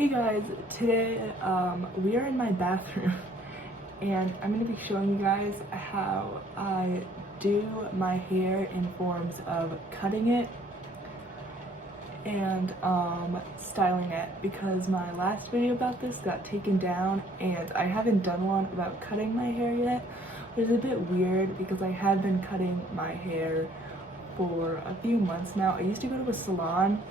Hey guys, today we are in my bathroom and I'm going to be showing you guys how I do my hair in forms of cutting it and styling it, because my last video about this got taken down and I haven't done one about cutting my hair yet, which is a bit weird because I have been cutting my hair for a few months now. I used to go to a salon,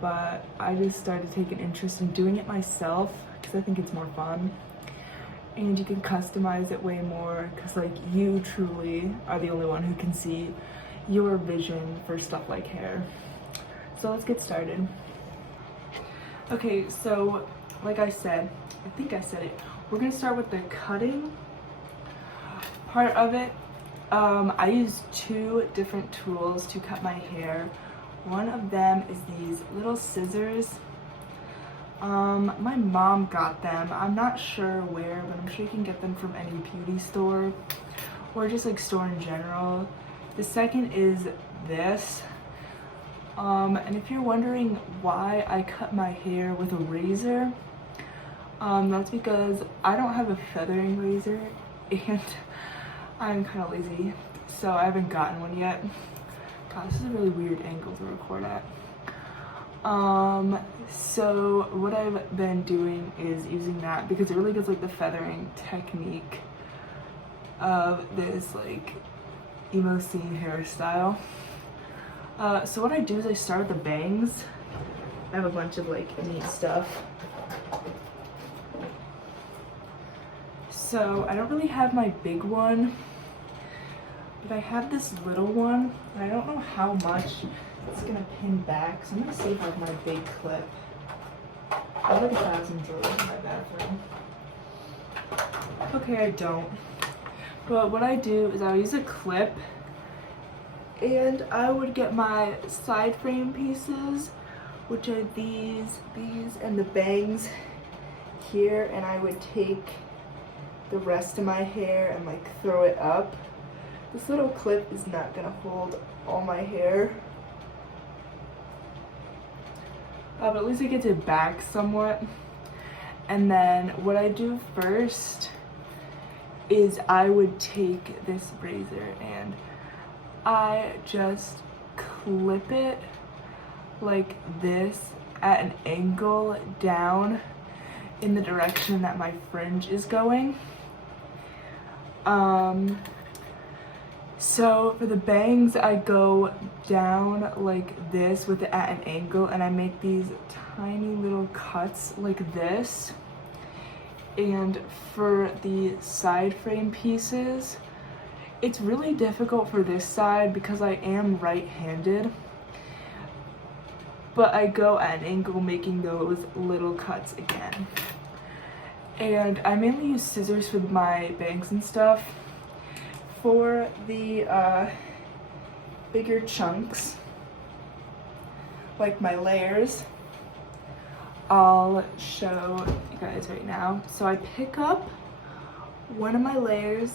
but I just started taking interest in doing it myself because I think it's more fun and you can customize it way more because like you truly are the only one who can see your vision for stuff like hair. So let's get started. Okay, so like I said, I think I said it, we're gonna start with the cutting part of it. I use two different tools to cut my hair. One of them is these little scissors. My mom got them. I'm not sure where, but I'm sure you can get them from any beauty store or just like store in general. The second is this. And if you're wondering why I cut my hair with a razor, that's because I don't have a feathering razor and I'm kind of lazy, so I haven't gotten one yet. God, this is a really weird angle to record at. So what I've been doing is using that because it really gives like the feathering technique of this like emo scene hairstyle. So what I do is I start with the bangs. I have a bunch of like neat stuff. So I don't really have my big one, but I have this little one, and I don't know how much it's gonna pin back, so I'm gonna save like my big clip. I have like 1,000 drawers in my bathroom. Okay, I don't. But what I do is I'll use a clip, and I would get my side frame pieces, which are these, and the bangs here, and I would take the rest of my hair and like throw it up. This little clip is not gonna hold all my hair, but at least it gets it back somewhat. And then what I do first is I would take this razor and I just clip it like this at an angle down in the direction that my fringe is going. So for the bangs, I go down like this with it at an angle, and I make these tiny little cuts like this. And for the side frame pieces, it's really difficult for this side because I am right-handed, but I go at an angle making those little cuts again. And I mainly use scissors for my bangs and stuff. For the bigger chunks, like my layers, I'll show you guys right now. So I pick up one of my layers.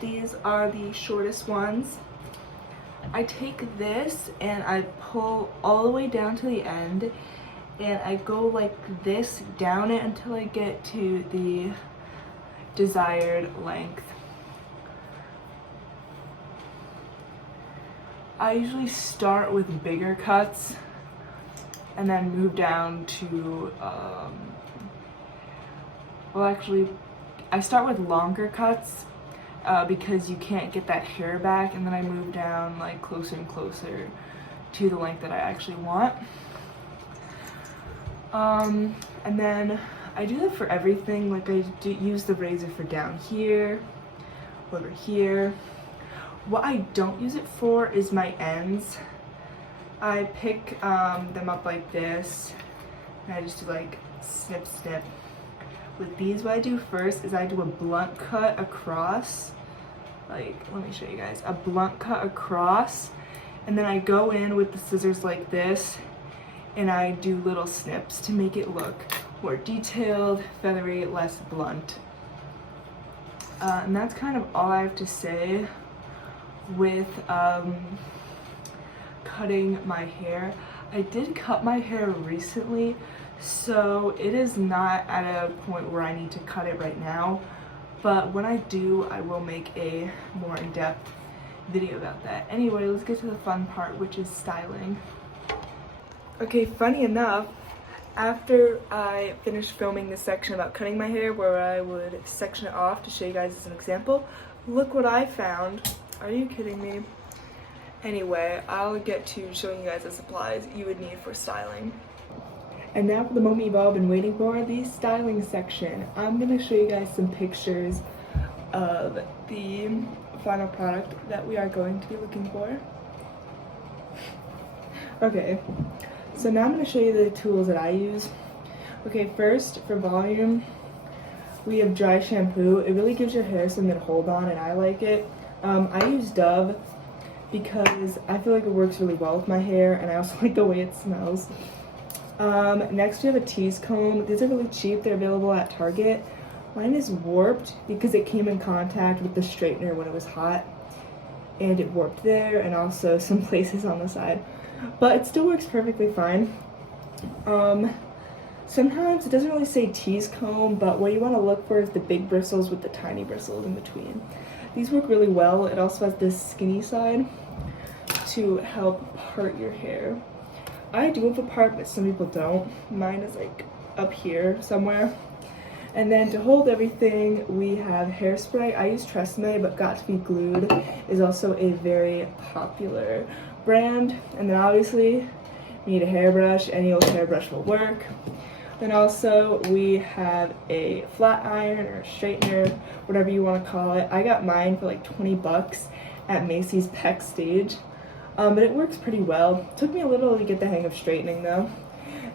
These are the shortest ones. I take this and I pull all the way down to the end, and I go like this down it until I get to the desired length. I usually start with bigger cuts and then move down to, well actually, I start with longer cuts because you can't get that hair back, and then I move down like closer and closer to the length that I actually want. And then I do that for everything. Like I do use the razor for down here, over here. What I don't use it for is my ends. I pick them up like this, and I just do like snip, snip. With these, what I do first is I do a blunt cut across. Like, let me show you guys. A blunt cut across, and then I go in with the scissors like this, and I do little snips to make it look more detailed, feathery, less blunt. And that's kind of all I have to say with cutting my hair. I did cut my hair recently, so it is not at a point where I need to cut it right now, but when I do, I will make a more in-depth video about that. Anyway, let's get to the fun part, which is styling. Okay, funny enough, after I finished filming this section about cutting my hair where I would section it off to show you guys as an example, look what I found. Are you kidding me? Anyway, I'll get to showing you guys the supplies you would need for styling. And now for the moment you've all been waiting for, the styling section. I'm going to show you guys some pictures of the final product that we are going to be looking for. Okay, so now I'm going to show you the tools that I use. Okay, first, for volume, we have dry shampoo. It really gives your hair something to hold on, and I like it. I use Dove because I feel like it works really well with my hair, and I also like the way it smells. Next we have a tease comb. These are really cheap. They're available at Target. Mine is warped because it came in contact with the straightener when it was hot, and it warped there and also some places on the side, but it still works perfectly fine. Sometimes it doesn't really say tease comb, but what you want to look for is the big bristles with the tiny bristles in between. These work really well. It also has this skinny side to help part your hair. I do have a part, but some people don't. Mine is like up here somewhere. And then to hold everything, we have hairspray. I use Tresemme, but Got to Be Glued is also a very popular brand. And then obviously, you need a hairbrush. Any old hairbrush will work. Then also we have a flat iron or a straightener, whatever you want to call it. I got mine for like 20 bucks at Macy's Peck Stage, but it works pretty well. It took me a little to get the hang of straightening though.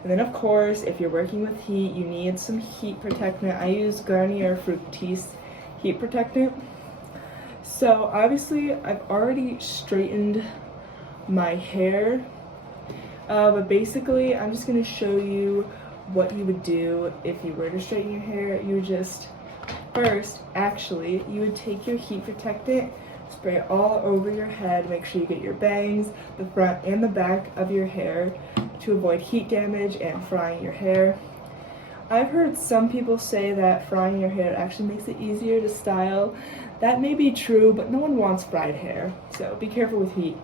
And then of course, if you're working with heat, you need some heat protectant. I use Garnier Fructis heat protectant. So obviously I've already straightened my hair, but basically I'm just going to show you what you would do if you were to straighten your hair. You would just, first, actually, you would take your heat protectant, spray it all over your head, make sure you get your bangs, the front and the back of your hair to avoid heat damage and frying your hair. I've heard some people say that frying your hair actually makes it easier to style. That may be true, but no one wants fried hair, so be careful with heat.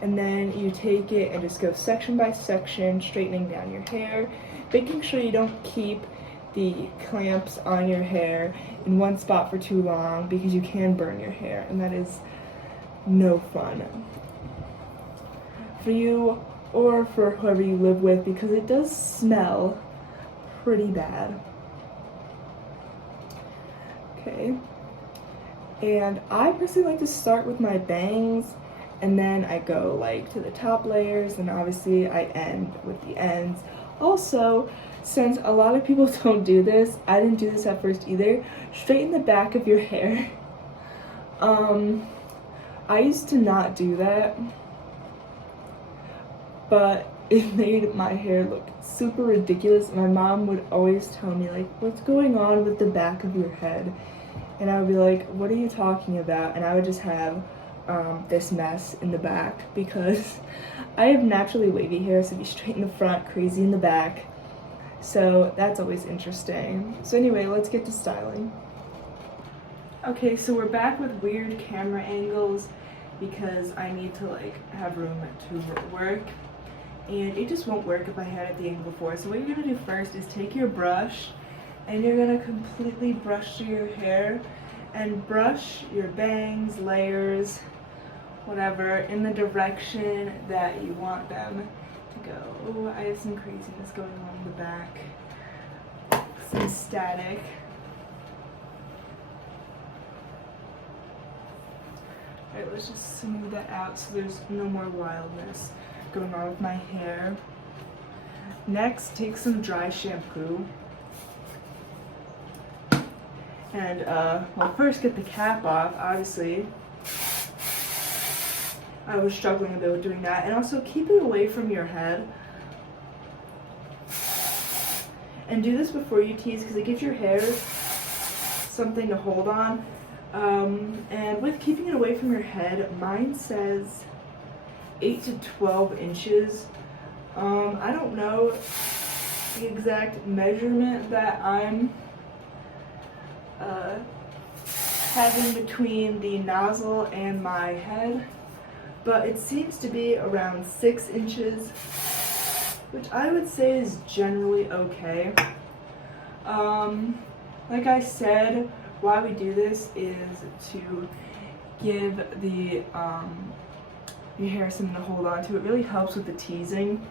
And then you take it and just go section by section, straightening down your hair, making sure you don't keep the clamps on your hair in one spot for too long because you can burn your hair, and that is no fun for you or for whoever you live with, because it does smell pretty bad. Okay, and I personally like to start with my bangs, and then I go like to the top layers, and obviously I end with the ends. Also, since a lot of people don't do this, I didn't do this at first either, straighten the back of your hair. I used to not do that, but it made my hair look super ridiculous. My mom would always tell me like, what's going on with the back of your head? And I would be like, what are you talking about? And I would just have this mess in the back because I have naturally wavy hair, so be straight in the front, crazy in the back. So that's always interesting. So anyway, let's get to styling. Okay, so we're back with weird camera angles because I need to like have room to work, and it just won't work if I had it the angle before. So what you're gonna do first is take your brush and you're gonna completely brush through your hair and brush your bangs, layers, whatever, in the direction that you want them to go. Oh, I have some craziness going on in the back. Some static. Alright, let's just smooth that out so there's no more wildness going on with my hair. Next, take some dry shampoo. And, well, first get the cap off, obviously. I was struggling a bit with doing that. And also keep it away from your head. And do this before you tease because it gives your hair something to hold on. And with keeping it away from your head, mine says 8 to 12 inches. I don't know the exact measurement that I'm having between the nozzle and my head, but it seems to be around 6 inches, which I would say is generally okay. Like I said, why we do this is to give the your hair something to hold on to. It really helps with the teasing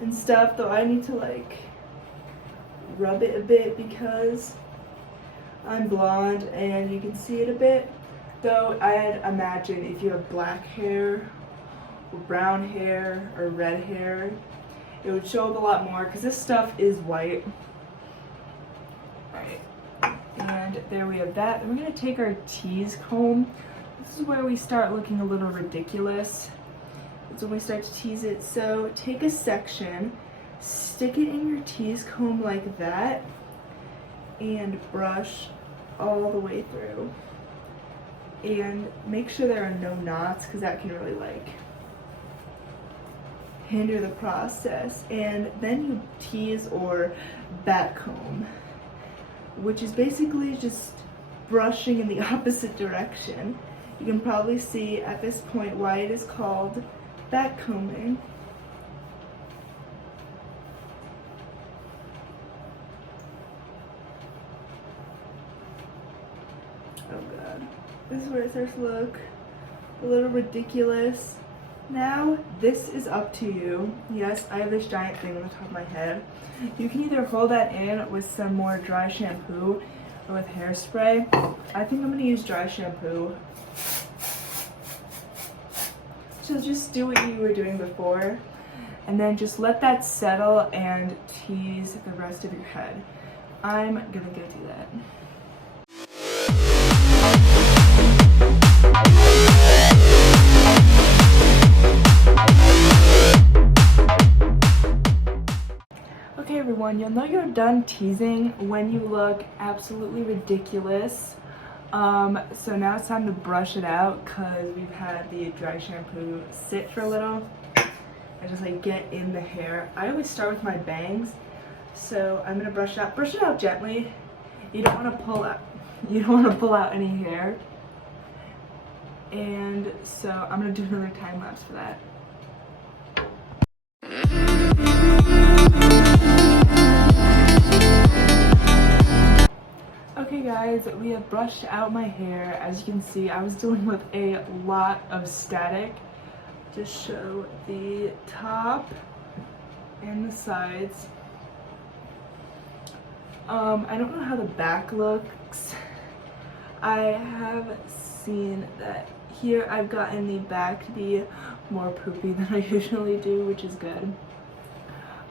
and stuff, though I need to like rub it a bit because I'm blonde and you can see it a bit. Though I'd imagine if you have black hair or brown hair or red hair, it would show up a lot more because this stuff is white. Alright, and there we have that. We're going to take our tease comb. This is where we start looking a little ridiculous. It's when we start to tease it. So take a section, stick it in your tease comb like that, and brush all the way through. And make sure there are no knots because that can really like hinder the process. And then you tease or back comb, which is basically just brushing in the opposite direction. You can probably see at this point why it is called back combing. Oh god. This is where it starts to look a little ridiculous. Now, this is up to you. Yes, I have this giant thing on the top of my head. You can either hold that in with some more dry shampoo or with hairspray. I think I'm going to use dry shampoo. So just do what you were doing before, and then just let that settle and tease the rest of your head. I'm going to go do that. Okay everyone, you'll know you're done teasing when you look absolutely ridiculous. So now it's time to brush it out because we've had the dry shampoo sit for a little and just like get in the hair. I always start with my bangs, so I'm gonna brush it out gently. You don't want to pull out any hair. And so I'm gonna do another time lapse for that. Okay guys, we have brushed out my hair. As you can see, I was dealing with a lot of static. Just show the top and the sides. I don't know how the back looks. I have seen that here I've gotten the back to be more poopy than I usually do, which is good.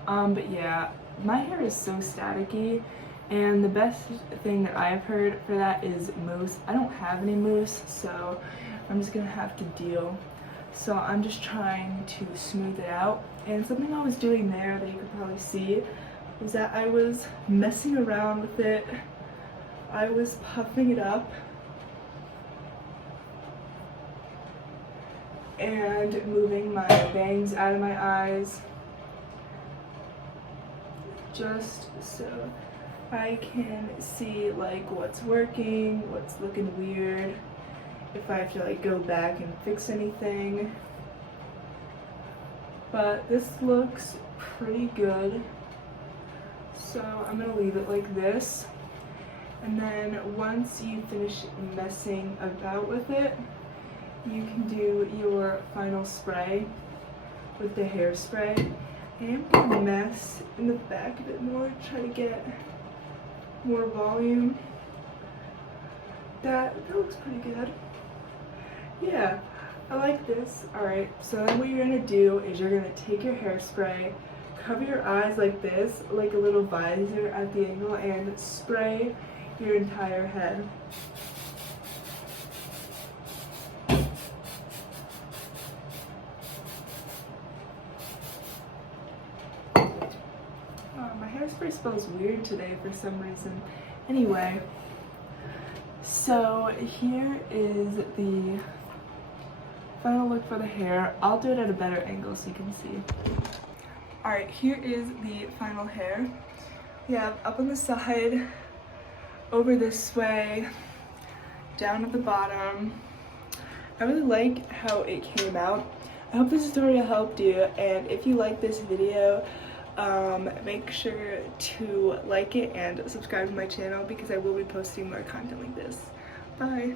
But yeah, my hair is so staticky. And the best thing that I've heard for that is mousse. I don't have any mousse, so I'm just gonna have to deal. So I'm just trying to smooth it out. And something I was doing there that you could probably see was that I was messing around with it. I was puffing it up and moving my bangs out of my eyes just so I can see like what's working, what's looking weird, if I have to like go back and fix anything. But this looks pretty good, so I'm gonna leave it like this. And then once you finish messing about with it, you can do your final spray with the hairspray. And I'm gonna mess in the back a bit more, try to get more volume. That looks pretty good. Yeah, I like this. Alright, so then what you're gonna do is you're gonna take your hairspray, cover your eyes like this, like a little visor at the angle, and spray your entire head. My hairspray smells weird today for some reason. Anyway, so here is the Final look for the hair. I'll do it at a better angle so you can see. Alright, here is the final hair. Yeah, up on the side, over this way, down at the bottom. I really like how it came out. I hope this tutorial helped you, and if you like this video, make sure to like it and subscribe to my channel because I will be posting more content like this. Bye!